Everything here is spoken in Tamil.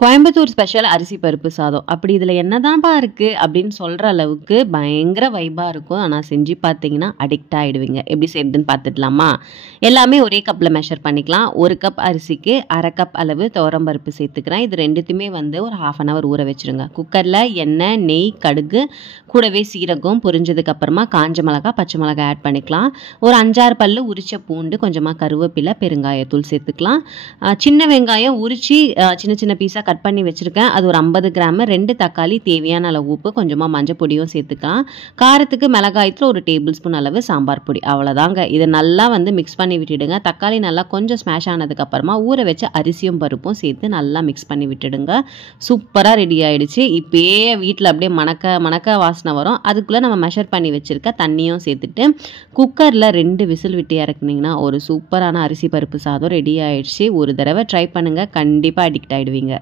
கோயம்புத்தூர் ஸ்பெஷல் அரிசி பருப்பு சாதம். அப்படி இதில என்னதான்பா இருக்கு அப்படின்னு சொல்ற அளவுக்கு பயங்கர வைபா இருக்கும். ஆனா செஞ்சு பார்த்தீங்கன்னா, அடிக்ட் ஆயிடுவீங்க. எப்படி செய்றதுன்னு பார்த்துடலாமா? எல்லாமே ஒரே கப்ல மெஷர் பண்ணிக்கலாம். 1 கப் அரிசிக்கு 1/2 கப் அளவு துவரம் பருப்பு சேர்த்துக்கிறேன். இது 2த்தையுமே வந்து ஒரு 1/2 அன் ஹவர் ஊற வச்சுருங்க. குக்கர்ல எண்ணெய், நெய், கடுகு கூடவே சீரகம் பொரிஞ்சதுக்கு அப்புறமா காஞ்ச மிளகாய், பச்சை மிளகாய் ஆட் பண்ணிக்கலாம். ஒரு 5, 6 பல்லு உரிச்ச பூண்டு, கொஞ்சமா கருவேப்பிலை, பெருங்காயத்தூள் சேர்த்துக்கலாம். சின்ன வெங்காயம் உரிச்சு சின்ன சின்ன பீஸா கட் பண்ணி வச்சுருக்கேன். அது ஒரு 50 கிராமு, 2 தக்காளி, தேவையான அளவு உப்பு, கொஞ்சமாக மஞ்சள் பொடியும் சேர்த்துக்கலாம். காரத்துக்கு மிளகாயத்தில் ஒரு டேபிள் ஸ்பூன் அளவு சாம்பார் பொடி. அவ்வளோதாங்க. இதை நல்லா வந்து மிக்ஸ் பண்ணி விட்டுடுங்க. தக்காளி நல்லா கொஞ்சம் ஸ்மாஷ் ஆனதுக்கப்புறமா ஊற வச்ச அரிசியும் பருப்பும் சேர்த்து நல்லா மிக்ஸ் பண்ணி விட்டுடுங்க. சூப்பராக ரெடி ஆகிடுச்சு. இப்போயே வீட்டில் அப்படியே மணக்க வாசனை வரும். அதுக்குள்ளே நம்ம மெஷர் பண்ணி வச்சுருக்க தண்ணியும் சேர்த்துட்டு குக்கரில் 2 விசில் விட்டு இறக்குனீங்கன்னா ஒரு சூப்பரான அரிசி பருப்பு சாதம் ரெடி ஆகிடுச்சு. ஒரு தடவை ட்ரை பண்ணுங்கள், கண்டிப்பாக அடிக்ட் ஆகிடுவீங்க.